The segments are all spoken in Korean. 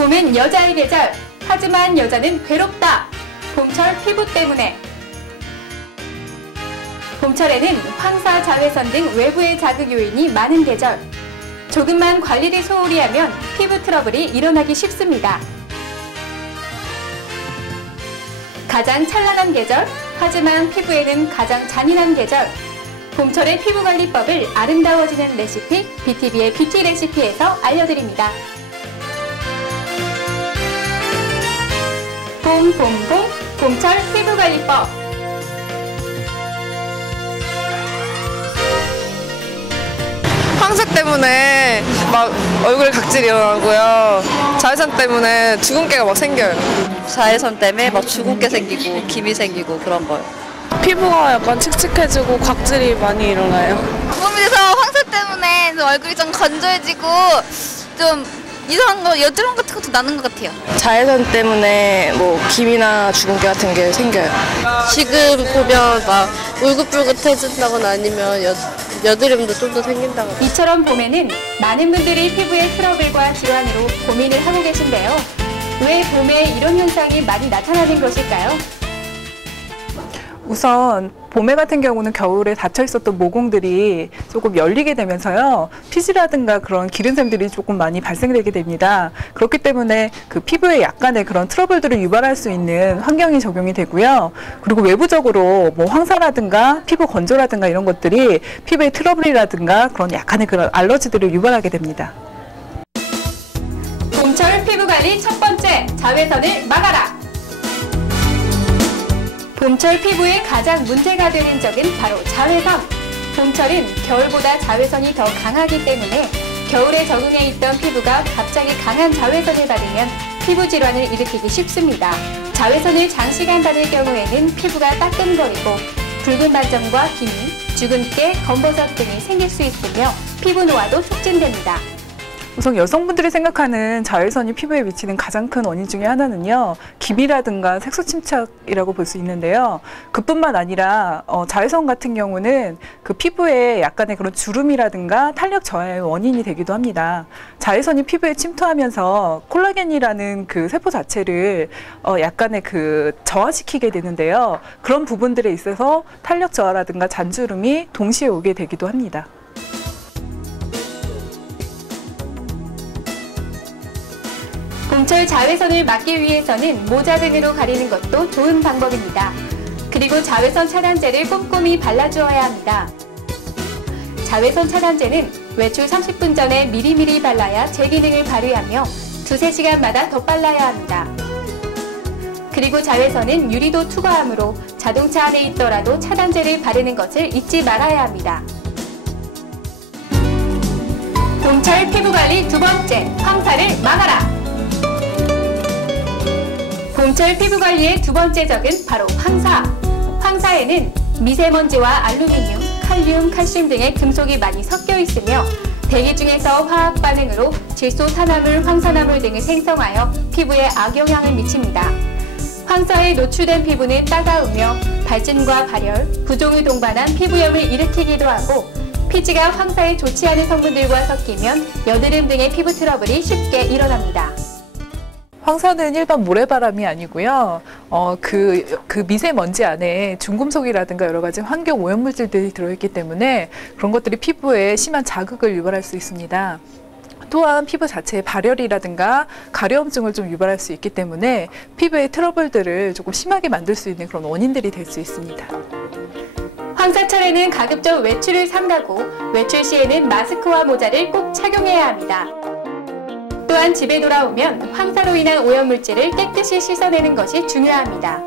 봄은 여자의 계절, 하지만 여자는 괴롭다. 봄철 피부 때문에. 봄철에는 황사, 자외선 등 외부의 자극 요인이 많은 계절. 조금만 관리를 소홀히 하면 피부 트러블이 일어나기 쉽습니다. 가장 찬란한 계절, 하지만 피부에는 가장 잔인한 계절. 봄철의 피부관리법을 아름다워지는 레시피, BTV의 뷰티 레시피에서 알려드립니다. 봄철 피부관리법. 황사 때문에 막 얼굴에 각질이 일어나고요. 자외선 때문에 주근깨가 막 생겨요. 자외선 때문에 막 주근깨 생기고 기미 생기고 그런 거요. 피부가 약간 칙칙해지고 각질이 많이 일어나요. 봄에서 황사 때문에 얼굴이 좀 건조해지고 좀 이상한 거, 여드름 같은 것도 나는 것 같아요. 자외선 때문에 뭐 기미나 주근깨 같은 게 생겨요. 지금 보면 막 울긋불긋해진다거나 아니면 여드름도 좀 더 생긴다거나. 이처럼 봄에는 많은 분들이 피부의 트러블과 질환으로 고민을 하고 계신데요. 왜 봄에 이런 현상이 많이 나타나는 것일까요? 우선 봄에 같은 경우는 겨울에 닫혀 있었던 모공들이 조금 열리게 되면서요, 피지라든가 그런 기름샘들이 조금 많이 발생되게 됩니다. 그렇기 때문에 그 피부에 약간의 그런 트러블들을 유발할 수 있는 환경이 적용이 되고요. 그리고 외부적으로 뭐 황사라든가 피부 건조라든가 이런 것들이 피부의 트러블이라든가 그런 약간의 그런 알러지들을 유발하게 됩니다. 봄철 피부관리 첫 번째, 자외선을 막아라. 봄철 피부에 가장 문제가 되는 적은 바로 자외선. 봄철은 겨울보다 자외선이 더 강하기 때문에 겨울에 적응해 있던 피부가 갑자기 강한 자외선을 받으면 피부 질환을 일으키기 쉽습니다. 자외선을 장시간 받을 경우에는 피부가 따끔거리고 붉은 반점과 기미, 주근깨, 검버섯 등이 생길 수 있으며 피부 노화도 촉진됩니다. 우선 여성분들이 생각하는 자외선이 피부에 미치는 가장 큰 원인 중에 하나는요, 기미라든가 색소 침착이라고 볼 수 있는데요. 그뿐만 아니라 자외선 같은 경우는 그 피부에 약간의 그런 주름이라든가 탄력 저하의 원인이 되기도 합니다. 자외선이 피부에 침투하면서 콜라겐이라는 그 세포 자체를 약간의 그 저하시키게 되는데요. 그런 부분들에 있어서 탄력 저하라든가 잔주름이 동시에 오게 되기도 합니다. 봄철 자외선을 막기 위해서는 모자 등으로 가리는 것도 좋은 방법입니다. 그리고 자외선 차단제를 꼼꼼히 발라주어야 합니다. 자외선 차단제는 외출 30분 전에 미리미리 발라야 제 기능을 발휘하며 2~3시간마다 더 발라야 합니다. 그리고 자외선은 유리도 투과하므로 자동차 안에 있더라도 차단제를 바르는 것을 잊지 말아야 합니다. 봄철 피부관리 두 번째, 황사를 막아라. 봄철 피부관리의 두 번째 적은 바로 황사. 황사에는 미세먼지와 알루미늄, 칼륨, 칼슘 등의 금속이 많이 섞여 있으며 대기 중에서 화학 반응으로 질소, 산화물, 황산화물 등을 생성하여 피부에 악영향을 미칩니다. 황사에 노출된 피부는 따가우며 발진과 발열, 부종을 동반한 피부염을 일으키기도 하고 피지가 황사에 좋지 않은 성분들과 섞이면 여드름 등의 피부 트러블이 쉽게 일어납니다. 황사는 일반 모래바람이 아니고요. 그 미세먼지 안에 중금속이라든가 여러 가지 환경 오염물질들이 들어있기 때문에 그런 것들이 피부에 심한 자극을 유발할 수 있습니다. 또한 피부 자체의 발열이라든가 가려움증을 좀 유발할 수 있기 때문에 피부의 트러블들을 조금 심하게 만들 수 있는 그런 원인들이 될 수 있습니다. 황사철에는 가급적 외출을 삼가고 외출 시에는 마스크와 모자를 꼭 착용해야 합니다. 또한 집에 돌아오면 황사로 인한 오염물질을 깨끗이 씻어내는 것이 중요합니다.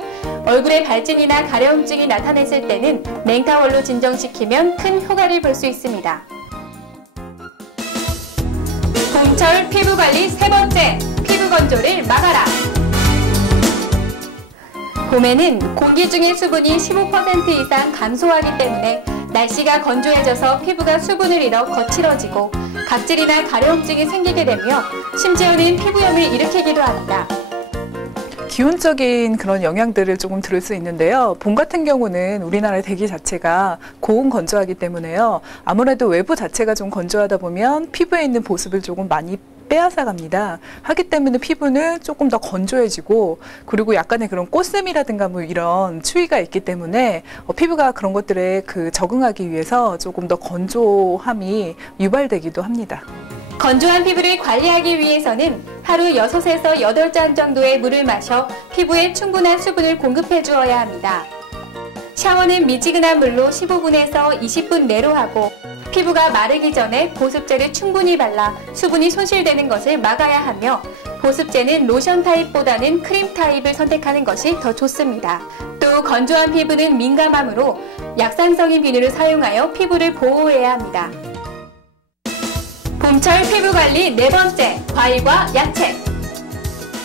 얼굴에 발진이나 가려움증이 나타났을 때는 냉타월로 진정시키면 큰 효과를 볼 수 있습니다. 봄철 피부관리 세 번째, 피부 건조를 막아라. 봄에는 공기 중의 수분이 15% 이상 감소하기 때문에 날씨가 건조해져서 피부가 수분을 잃어 거칠어지고 각질이나 가려움증이 생기게 되며 심지어는 피부염을 일으키기도 합니다. 기온적인 그런 영향들을 조금 들을 수 있는데요. 봄 같은 경우는 우리나라의 대기 자체가 고온 건조하기 때문에요. 아무래도 외부 자체가 좀 건조하다 보면 피부에 있는 보습을 조금 많이 빼앗아 갑니다. 하기 때문에 피부는 조금 더 건조해지고, 그리고 약간의 그런 꽃샘이라든가 뭐 이런 추위가 있기 때문에 피부가 그런 것들에 적응하기 위해서 조금 더 건조함이 유발되기도 합니다. 건조한 피부를 관리하기 위해서는 하루 6에서 8잔 정도의 물을 마셔 피부에 충분한 수분을 공급해 주어야 합니다. 샤워는 미지근한 물로 15분에서 20분 내로 하고, 피부가 마르기 전에 보습제를 충분히 발라 수분이 손실되는 것을 막아야 하며, 보습제는 로션 타입보다는 크림 타입을 선택하는 것이 더 좋습니다. 또 건조한 피부는 민감하므로 약산성인 비누를 사용하여 피부를 보호해야 합니다. 봄철 피부관리 4번째, 과일과 야채.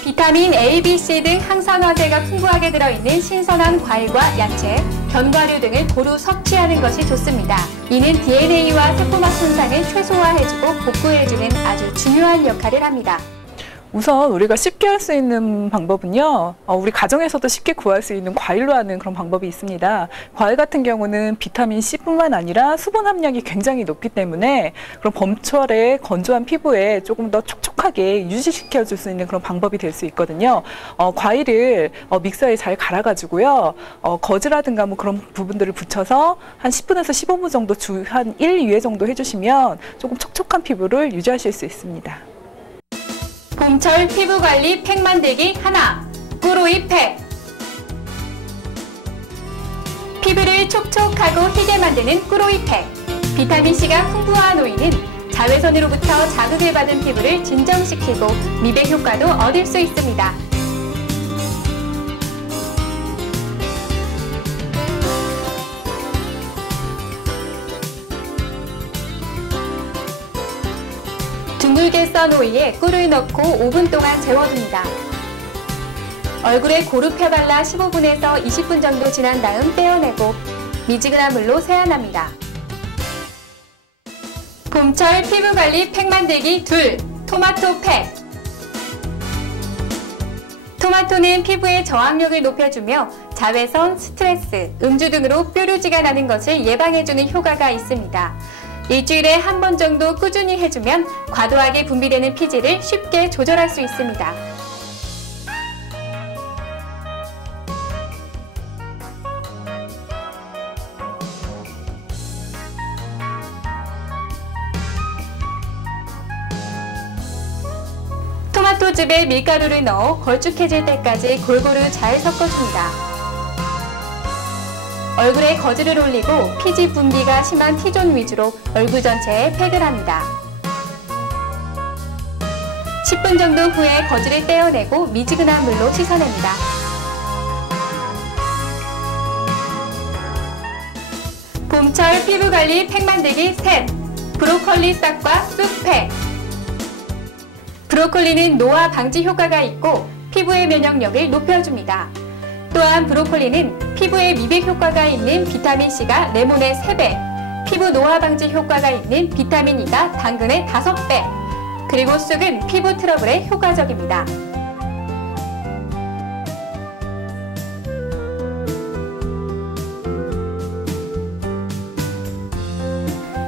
비타민 A, B, C 등 항산화제가 풍부하게 들어있는 신선한 과일과 야채, 견과류 등을 고루 섭취하는 것이 좋습니다. 이는 DNA와 세포막 손상을 최소화해주고 복구해주는 아주 중요한 역할을 합니다. 우선 우리가 쉽게 할 수 있는 방법은요, 우리 가정에서도 쉽게 구할 수 있는 과일로 하는 그런 방법이 있습니다. 과일 같은 경우는 비타민 C뿐만 아니라 수분 함량이 굉장히 높기 때문에 그런 봄철에 건조한 피부에 조금 더 촉촉하게 유지시켜 줄 수 있는 그런 방법이 될 수 있거든요. 과일을 믹서에 잘 갈아가지고요, 거즈라든가 뭐 그런 부분들을 붙여서 한 10분에서 15분 정도 주 한 1, 2회 정도 해주시면 조금 촉촉한 피부를 유지하실 수 있습니다. 봄철 피부관리 팩 만들기 하나, 꾸로이 팩. 피부를 촉촉하고 희게 만드는 꾸로이 팩. 비타민C가 풍부한 오이는 자외선으로부터 자극을 받은 피부를 진정시키고 미백 효과도 얻을 수 있습니다. 둥글게 썬 오이에 꿀을 넣고 5분 동안 재워둡니다. 얼굴에 고루 펴발라 15분에서 20분 정도 지난 다음 떼어내고 미지근한 물로 세안합니다. 봄철 피부관리 팩 만들기 둘, 토마토 팩. 토마토는 피부의 저항력을 높여주며 자외선, 스트레스, 음주 등으로 뾰루지가 나는 것을 예방해주는 효과가 있습니다. 일주일에 한 번 정도 꾸준히 해주면 과도하게 분비되는 피지를 쉽게 조절할 수 있습니다. 토마토즙에 밀가루를 넣어 걸쭉해질 때까지 골고루 잘 섞어줍니다. 얼굴에 거즈를 올리고 피지 분비가 심한 T존 위주로 얼굴 전체에 팩을 합니다. 10분 정도 후에 거즈를 떼어내고 미지근한 물로 씻어냅니다. 봄철 피부관리 팩 만들기 셋, 브로콜리 싹과 쑥 팩. 브로콜리는 노화 방지 효과가 있고 피부의 면역력을 높여줍니다. 또한 브로콜리는 피부에 미백 효과가 있는 비타민C가 레몬의 3배, 피부 노화 방지 효과가 있는 비타민E가 당근의 5배, 그리고 쑥은 피부 트러블에 효과적입니다.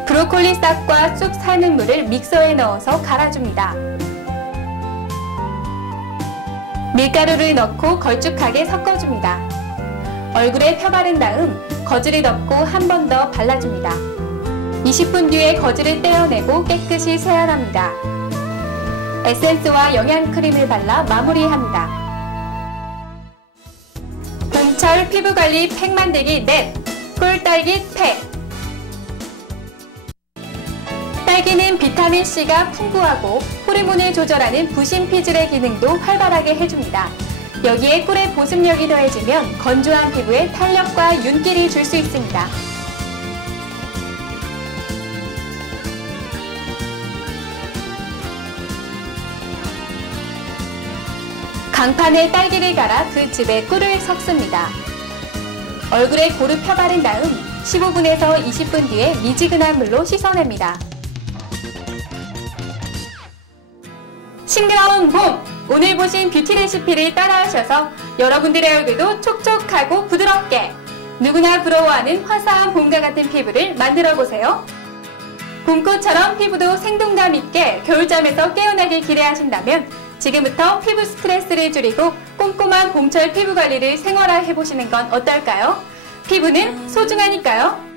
브로콜리 싹과 쑥 삶은 물을 믹서에 넣어서 갈아줍니다. 밀가루를 넣고 걸쭉하게 섞어줍니다. 얼굴에 펴바른 다음 거즈를 넣고 한 번 더 발라줍니다. 20분 뒤에 거즈를 떼어내고 깨끗이 세안합니다. 에센스와 영양크림을 발라 마무리합니다. 봄철 피부관리 팩 만들기 넷, 꿀딸기 팩. 딸기는 비타민C가 풍부하고 호르몬을 조절하는 부신 피질의 기능도 활발하게 해줍니다. 여기에 꿀의 보습력이 더해지면 건조한 피부에 탄력과 윤기를 줄 수 있습니다. 강판에 딸기를 갈아 그 즙에 꿀을 섞습니다. 얼굴에 고루 펴바른 다음 15분에서 20분 뒤에 미지근한 물로 씻어냅니다. 싱그러운 봄! 오늘 보신 뷰티 레시피를 따라하셔서 여러분들의 얼굴도 촉촉하고 부드럽게, 누구나 부러워하는 화사한 봄과 같은 피부를 만들어 보세요. 봄꽃처럼 피부도 생동감 있게 겨울잠에서 깨어나길 기대하신다면 지금부터 피부 스트레스를 줄이고 꼼꼼한 봄철 피부 관리를 생활화해보시는 건 어떨까요? 피부는 소중하니까요.